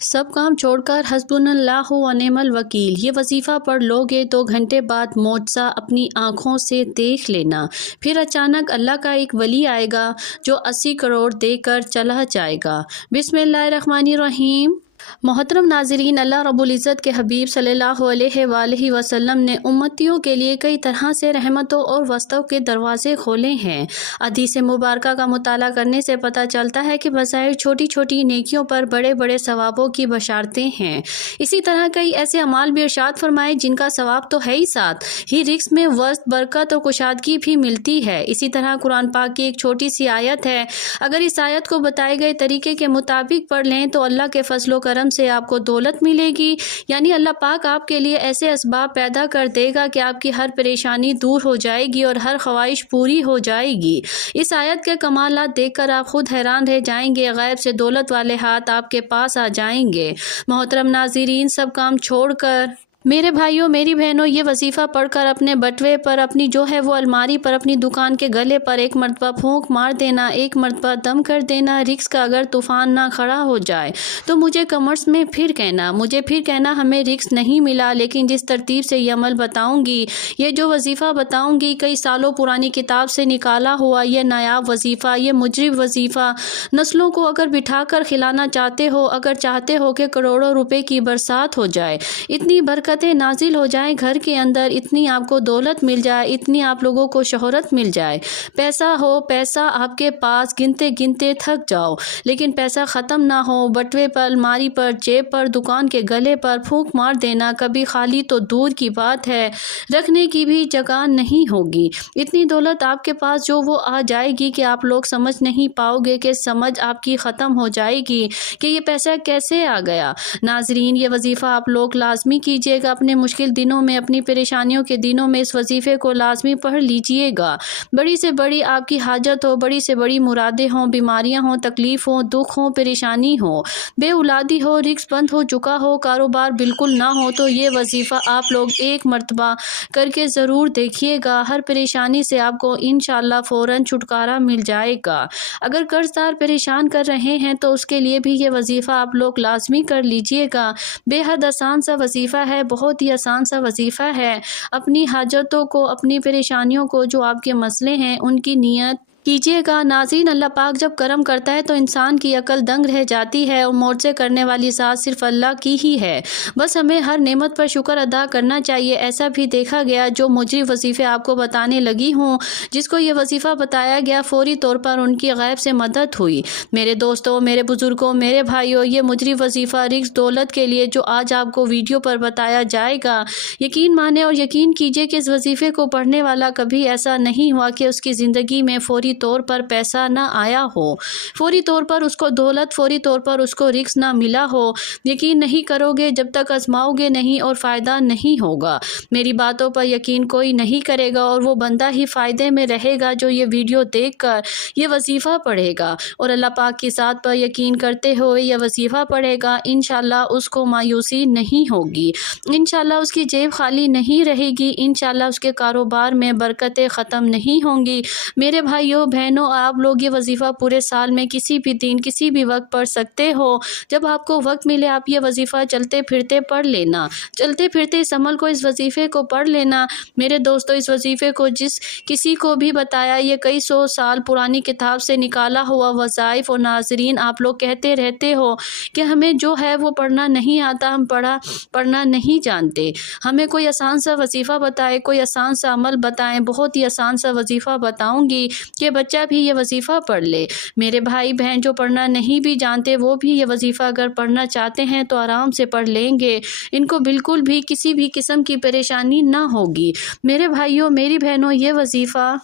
سب کام چھوڑ کر حسبنا اللہ و نعم الوکیل یہ وظیفہ پڑھ لو گے تو گھنٹے بعد معجزہ اپنی آنکھوں سے دیکھ لینا۔ پھر اچانک اللہ کا ایک ولی آئے گا جو 80 کروڑ دے کر چلا جائے گا۔ بسم اللہ الرحمن الرحیم۔ محترم ناظرین، اللہ رب العزت کے حبیب صلی اللہ علیہ وآلہ وسلم نے امتیوں کے لیے کئی طرح سے رحمتوں اور وسطوں کے دروازے کھولے ہیں۔ حدیث مبارکہ کا مطالعہ کرنے سے پتہ چلتا ہے کہ بظاہر چھوٹی چھوٹی نیکیوں پر بڑے بڑے ثوابوں کی بشارتیں ہیں۔ اسی طرح کئی ایسے اعمال بھی ارشاد فرمائے جن کا ثواب تو ہے ہی، ساتھ ہی رزق میں وسط، برکت اور کشادگی بھی ملتی ہے۔ اسی طرح قرآن پاک کی ایک چھوٹی سی آیت ہے، اگر اس آیت کو بتائے گئے طریقے کے مطابق پڑھ لیں تو اللہ کے فضل و کرم سے آپ کو دولت ملے گی، یعنی اللہ پاک آپ کے لیے ایسے اسباب پیدا کر دے گا کہ آپ کی ہر پریشانی دور ہو جائے گی اور ہر خواہش پوری ہو جائے گی۔ اس آیت کے کمالات دیکھ کر آپ خود حیران رہ جائیں گے، غیب سے دولت والے ہاتھ آپ کے پاس آ جائیں گے۔ محترم ناظرین، سب کام چھوڑ کر میرے بھائیوں میری بہنوں یہ وظیفہ پڑھ کر اپنے بٹوے پر، اپنی جو ہے وہ الماری پر، اپنی دکان کے گلے پر ایک مرتبہ پھونک مار دینا، ایک مرتبہ دم کر دینا۔ رزق کا اگر طوفان نہ کھڑا ہو جائے تو مجھے کمرس میں پھر کہنا ہمیں رزق نہیں ملا، لیکن جس ترتیب سے یہ عمل بتاؤں گی، یہ جو وظیفہ بتاؤں گی، کئی سالوں پرانی کتاب سے نکالا ہوا یہ نایاب وظیفہ، یہ مجرب وظیفہ، نسلوں کو اگر بٹھا کر کھلانا چاہتے ہو، اگر چاہتے ہو کہ کروڑوں روپے کی برسات ہو جائے، اتنی برکتیں نازل ہو جائیں گھر کے اندر، اتنی آپ کو دولت مل جائے، اتنی آپ لوگوں کو شہرت مل جائے، پیسہ ہو، پیسہ آپ کے پاس گنتے گنتے تھک جاؤ لیکن پیسہ ختم نہ ہو، بٹوے پر، الماری پر، جیب پر، دکان کے گلے پر پھونک مار دینا، کبھی خالی تو دور کی بات ہے رکھنے کی بھی جگہ نہیں ہوگی۔ اتنی دولت آپ کے پاس جو وہ آ جائے گی کہ آپ لوگ سمجھ نہیں پاؤ گے، کہ سمجھ آپ کی ختم ہو جائے گی کہ یہ پیسہ کیسے آ گیا۔ ناظرین، یہ وظیفہ آپ لوگ لازمی کیجیے گا، اپنے مشکل دنوں میں، اپنی پریشانیوں کے دنوں میں اس وظیفے کو لازمی پڑھ لیجیے گا۔ بڑی سے بڑی آپ کی حاجت ہو، بڑی سے بڑی مرادیں ہوں، بیماریاں ہوں، تکلیف ہوں، دکھ ہوں، پریشانی ہو، بے اولادی ہو، رزق بند ہو چکا ہو، کاروبار بالکل نہ ہو، تو یہ وظیفہ آپ لوگ ایک مرتبہ کر کے ضرور دیکھیے گا۔ ہر پریشانی سے آپ کو انشاءاللہ فوراً چھٹکارا مل جائے گا۔ اگر قرض دار پریشان کر رہے ہیں تو اس کے لیے بھی یہ وظیفہ آپ لوگ لازمی کر لیجیے گا۔ بے حد آسان سا وظیفہ ہے، بہت ہی آسان سا وظیفہ ہے۔ اپنی حاجتوں کو، اپنی پریشانیوں کو، جو آپ کے مسئلے ہیں ان کی نیت کیجیے گا۔ ناظرین، اللہ پاک جب کرم کرتا ہے تو انسان کی عقل دنگ رہ جاتی ہے، اور معجزے کرنے والی ذات صرف اللہ کی ہی ہے۔ بس ہمیں ہر نعمت پر شکر ادا کرنا چاہیے۔ ایسا بھی دیکھا گیا جو مجرب وظیفے آپ کو بتانے لگی ہوں، جس کو یہ وظیفہ بتایا گیا، فوری طور پر ان کی غیب سے مدد ہوئی۔ میرے دوستوں، میرے بزرگوں، میرے بھائیوں، یہ مجرب وظیفہ رزق دولت کے لیے جو آج آپ کو ویڈیو پر بتایا جائے گا، یقین مانے اور یقین کیجیے کہ اس وظیفے کو پڑھنے والا کبھی ایسا نہیں ہوا کہ اس کی زندگی میں فوری طور پر پیسہ نہ آیا ہو، فوری طور پر اس کو دولت، فوری طور پر اس کو رزق نہ ملا ہو۔ یقین نہیں کرو گے جب تک آزماؤ گے نہیں، اور فائدہ نہیں ہوگا۔ میری باتوں پر یقین کوئی نہیں کرے گا، اور وہ بندہ ہی فائدے میں رہے گا جو یہ ویڈیو دیکھ کر یہ وظیفہ پڑھے گا، اور اللہ پاک کی ذات پر یقین کرتے ہوئے یہ وظیفہ پڑھے گا۔ انشاءاللہ اس کو مایوسی نہیں ہوگی، انشاءاللہ اس کی جیب خالی نہیں رہے گی، انشاءاللہ اس کے کاروبار میں برکتیں ختم نہیں ہوں گی۔ میرے بھائیوں بہنوں، آپ لوگ یہ وظیفہ پورے سال میں کسی بھی دن، کسی بھی وقت پڑھ سکتے ہو۔ جب آپ کو وقت ملے آپ یہ وظیفہ چلتے پھرتے پڑھ لینا، چلتے پھرتے اس عمل کو، اس وظیفے کو پڑھ لینا۔ میرے دوستو، اس وظیفے کو جس کسی کو بھی بتایا، یہ کئی سو سال پرانی کتاب سے نکالا ہوا وظائف، اور ناظرین آپ لوگ کہتے رہتے ہو کہ ہمیں جو ہے وہ پڑھنا نہیں آتا، ہم پڑھنا نہیں جانتے، ہمیں کوئی آسان سا وظیفہ بتائے، کوئی آسان سا عمل بتائیں۔ بہت ہی آسان سا وظیفہ بتاؤں گی کہ بچہ بھی یہ وظیفہ پڑھ لے۔ میرے بھائی بہن جو پڑھنا نہیں بھی جانتے وہ بھی یہ وظیفہ اگر پڑھنا چاہتے ہیں تو آرام سے پڑھ لیں گے، ان کو بالکل بھی کسی بھی قسم کی پریشانی نہ ہوگی۔ میرے بھائیوں میری بہنوں، یہ وظیفہ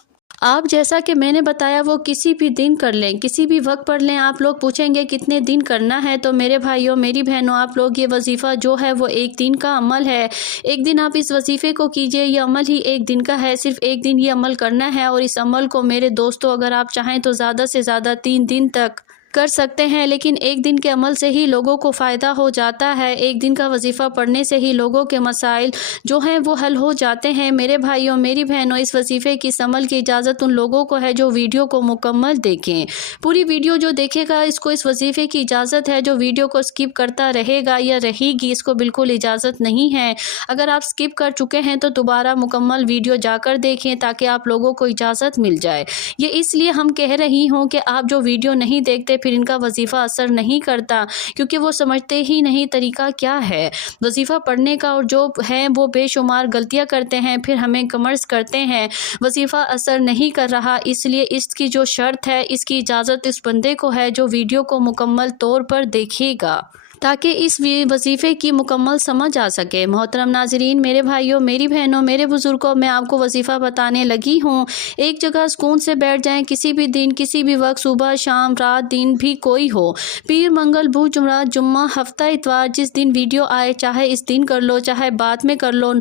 آپ جیسا کہ میں نے بتایا وہ کسی بھی دن کر لیں، کسی بھی وقت پڑھ لیں۔ آپ لوگ پوچھیں گے کتنے دن کرنا ہے، تو میرے بھائیوں میری بہنوں، آپ لوگ یہ وظیفہ جو ہے وہ ایک دن کا عمل ہے۔ ایک دن آپ اس وظیفے کو کیجئے، یہ عمل ہی ایک دن کا ہے، صرف ایک دن یہ عمل کرنا ہے، اور اس عمل کو میرے دوستوں اگر آپ چاہیں تو زیادہ سے زیادہ 3 دن تک کر سکتے ہیں، لیکن ایک دن کے عمل سے ہی لوگوں کو فائدہ ہو جاتا ہے، ایک دن کا وظیفہ پڑھنے سے ہی لوگوں کے مسائل جو ہیں وہ حل ہو جاتے ہیں۔ میرے بھائیوں، میری بہنوں، اس وظیفے کی عمل کی اجازت ان لوگوں کو ہے جو ویڈیو کو مکمل دیکھیں۔ پوری ویڈیو جو دیکھے گا اس کو اس وظیفے کی اجازت ہے، جو ویڈیو کو سکپ کرتا رہے گا یا رہے گی اس کو بالکل اجازت نہیں ہے۔ اگر آپ سکپ کر چکے ہیں تو دوبارہ مکمل ویڈیو جا کر دیکھیں تاکہ آپ لوگوں کو اجازت مل جائے۔ یہ اس لیے ہم کہہ رہی ہوں کہ آپ جو ویڈیو نہیں دیکھتے پھر ان کا وظیفہ اثر نہیں کرتا، کیونکہ وہ سمجھتے ہی نہیں طریقہ کیا ہے وظیفہ پڑھنے کا، اور جو ہیں وہ بے شمار غلطیاں کرتے ہیں، پھر ہمیں کمرس کرتے ہیں وظیفہ اثر نہیں کر رہا۔ اس لیے اس کی جو شرط ہے، اس کی اجازت اس بندے کو ہے جو ویڈیو کو مکمل طور پر دیکھے گا، تاکہ اس وظیفے کی مکمل سمجھ آ سکے۔ محترم ناظرین، میرے بھائیوں، میری بہنوں، میرے بزرگوں، میں آپ کو وظیفہ بتانے لگی ہوں۔ ایک جگہ سکون سے بیٹھ جائیں، کسی بھی دن، کسی بھی وقت، صبح، شام، رات، دن بھی کوئی ہو، پیر، منگل، بدھ، جمعرات، جمعہ، ہفتہ، اتوار، جس دن ویڈیو آئے، چاہے اس دن کر لو چاہے بعد میں کر لو،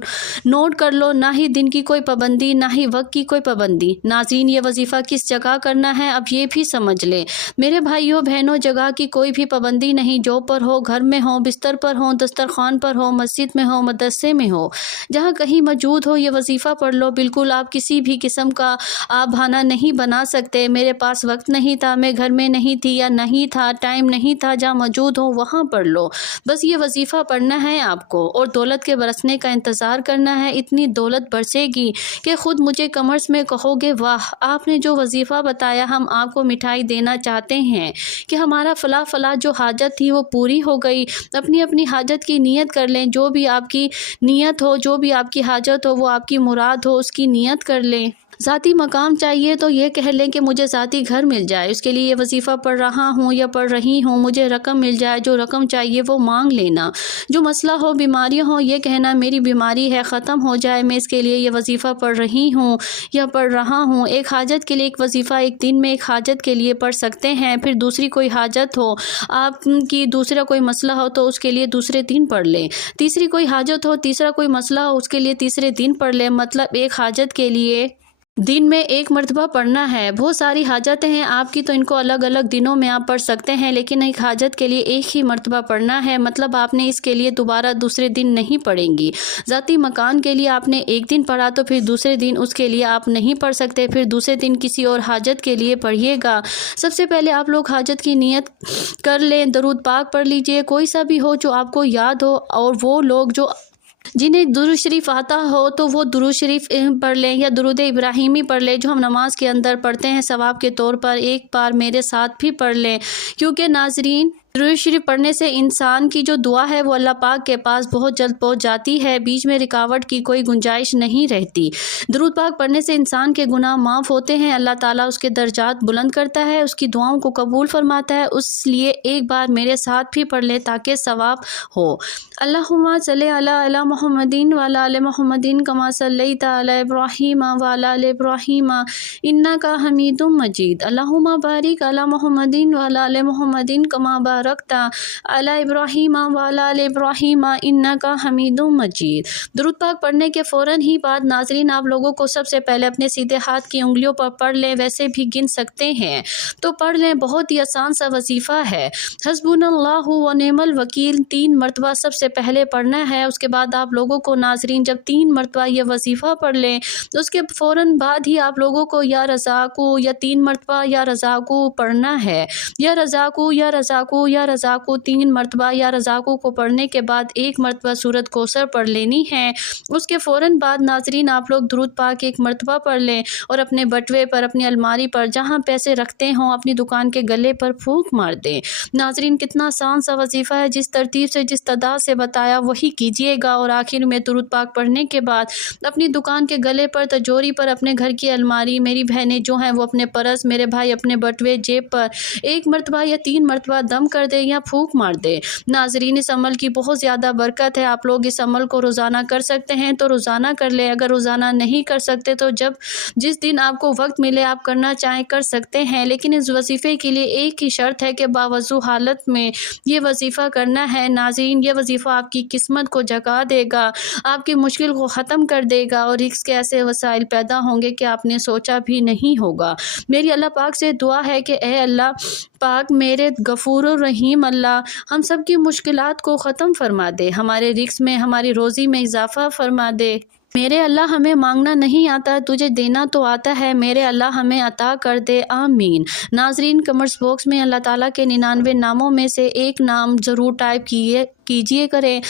نوٹ کر لو، نہ ہی دن کی کوئی پابندی نہ ہی وقت کی کوئی پابندی۔ ناظرین، یہ وظیفہ کس جگہ کرنا ہے اب یہ بھی سمجھ لیں۔ میرے بھائیوں بہنوں، جگہ کی کوئی بھی پابندی نہیں، جاب پر ہو، گھر میں ہو، بستر پر ہو، دسترخوان پر ہو، مسجد میں ہو، مدرسے میں ہو، جہاں کہیں موجود ہو یہ وظیفہ پڑھ لو۔ بالکل آپ کسی بھی قسم کا آپ بہانہ نہیں بنا سکتے، میرے پاس وقت نہیں تھا، میں گھر میں نہیں تھی یا نہیں تھا، ٹائم نہیں تھا، جہاں موجود ہو وہاں پڑھ لو۔ بس یہ وظیفہ پڑھنا ہے آپ کو، اور دولت کے برسنے کا انتظار کرنا ہے۔ اتنی دولت برسے گی کہ خود مجھے کمرس میں کہو گے واہ، آپ نے جو وظیفہ بتایا ہم آپ کو مٹھائی دینا چاہتے ہیں کہ ہمارا فلاں فلاں جو حاجت تھی وہ پوری ہو گئی۔ اپنی اپنی حاجت کی نیت کر لیں، جو بھی آپ کی نیت ہو، جو بھی آپ کی حاجت ہو، وہ آپ کی مراد ہو، اس کی نیت کر لیں۔ ذاتی مقام چاہیے تو یہ کہہ لیں کہ مجھے ذاتی گھر مل جائے، اس کے لیے یہ وظیفہ پڑھ رہا ہوں یا پڑھ رہی ہوں، مجھے رقم مل جائے، جو رقم چاہیے وہ مانگ لینا۔ جو مسئلہ ہو، بیماریاں ہوں، یہ کہنا میری بیماری ہے ختم ہو جائے، میں اس کے لیے یہ وظیفہ پڑھ رہی ہوں یا پڑھ رہا ہوں۔ ایک حاجت کے لیے ایک وظیفہ ایک دن میں ایک حاجت کے لیے پڑھ سکتے ہیں، پھر دوسری کوئی حاجت ہو آپ کی، دوسرا کوئی مسئلہ ہو تو اس کے لیے دوسرے دن پڑھ لیں، تیسری کوئی حاجت ہو، تیسرا کوئی مسئلہ ہو اس کے لیے تیسرے دن پڑھ لیں۔ مطلب ایک حاجت کے لیے دن میں ایک مرتبہ پڑھنا ہے۔ بہت ساری حاجتیں ہیں آپ کی تو ان کو الگ الگ دنوں میں آپ پڑھ سکتے ہیں، لیکن ایک حاجت کے لیے ایک ہی مرتبہ پڑھنا ہے، مطلب آپ نے اس کے لیے دوبارہ دوسرے دن نہیں پڑھیں گی۔ ذاتی مکان کے لیے آپ نے ایک دن پڑھا تو پھر دوسرے دن اس کے لیے آپ نہیں پڑھ سکتے، پھر دوسرے دن کسی اور حاجت کے لیے پڑھیے گا۔ سب سے پہلے آپ لوگ حاجت کی نیت کر لیں، درود پاک پڑھ لیجئے، کوئی سا بھی ہو جو آپ کو یاد ہو، اور وہ لوگ جو جنہیں درود شریف آتا ہو تو وہ درود شریف پڑھ لیں یا درود ابراہیمی پڑھ لیں، جو ہم نماز کے اندر پڑھتے ہیں ثواب کے طور پر، ایک بار میرے ساتھ بھی پڑھ لیں، کیونکہ ناظرین درود شریف پڑھنے سے انسان کی جو دعا ہے وہ اللہ پاک کے پاس بہت جلد پہنچ جاتی ہے، بیچ میں رکاوٹ کی کوئی گنجائش نہیں رہتی۔ درود پاک پڑھنے سے انسان کے گناہ معاف ہوتے ہیں، اللہ تعالیٰ اس کے درجات بلند کرتا ہے، اس کی دعاؤں کو قبول فرماتا ہے، اس لیے ایک بار میرے ساتھ بھی پڑھ لیں تاکہ ثواب ہو۔ اللہم صلی علی محمد وعلی آل محمد کما صلیت علی ابراہیم وعلی آل ابراہیم انک حمید مجید۔ اللہم بارک علی محمد وعلی آل محمد کما بارکت علی ابراہیم وعلی آل ابراہیم انک حمید مجید۔ درود پاک پڑھنے کے فوراً ہی بعد ناظرین آپ لوگوں کو سب سے پہلے اپنے سیدھے ہاتھ کی انگلیوں پر پڑھ لیں، ویسے بھی گن سکتے ہیں تو پڑھ لیں، بہت ہی آسان سا وظیفہ ہے۔ حسبنا اللہ و نعم الوکیل 3 مرتبہ سب سے پہلے پڑھنا ہے، اس کے بعد آپ لوگوں کو ناظرین جب 3 مرتبہ یہ وظیفہ پڑھ لیں اس کے فوراً بعد ہی آپ لوگوں کو یا رزاقو یا 3 مرتبہ یا رزاقو پڑھنا ہے، یا رزاقو یا رزاقو یا رزاقو 3 مرتبہ، یا رزاقو کو پڑھنے کے بعد 1 مرتبہ سورۃ کوثر پڑھ لینی ہے۔ اس کے فوراً بعد ناظرین آپ لوگ درود پاک 1 مرتبہ پڑھ لیں اور اپنے بٹوے پر، اپنی الماری پر، جہاں پیسے رکھتے ہوں اپنی دکان کے گلے پر پھونک مار دیں۔ ناظرین کتنا آسان سا وظیفہ ہے، جس ترتیب سے جس تعداد سے بتایا وہی کیجیے گا، اور آخر میں درود پاک پڑھنے کے بعد اپنی دکان کے گلے پر، تجوری پر، اپنے گھر کی الماری، میری بہنیں جو ہیں وہ اپنے پرس، میرے بھائی اپنے بٹوے، جیب پر 1 مرتبہ یا 3 مرتبہ دم کر دیں یا پھونک مار دیں۔ ناظرین اس عمل کی بہت زیادہ برکت ہے، آپ لوگ اس عمل کو روزانہ کر سکتے ہیں تو روزانہ کر لیں، اگر روزانہ نہیں کر سکتے تو جس دن آپ کو وقت ملے آپ کرنا چاہیں کر سکتے ہیں، لیکن اس وظیفے کے لیے ایک ہی شرط ہے کہ باوضو حالت میں یہ وظیفہ کرنا ہے۔ ناظرین یہ وظیفہ آپ کی قسمت کو جگا دے گا، آپ کی مشکل کو ختم کر دے گا، اور رزق کے ایسے وسائل پیدا ہوں گے کہ آپ نے سوچا بھی نہیں ہوگا۔ میری اللہ پاک سے دعا ہے کہ اے اللہ پاک میرے غفور الرحیم اللہ ہم سب کی مشکلات کو ختم فرما دے، ہمارے رزق میں، ہماری روزی میں اضافہ فرما دے۔ میرے اللہ ہمیں مانگنا نہیں آتا، تجھے دینا تو آتا ہے، میرے اللہ ہمیں عطا کر دے، آمین۔ ناظرین، کمنٹس باکس میں اللہ تعالیٰ کے 99 ناموں میں سے ایک نام ضرور ٹائپ کیجئے کریں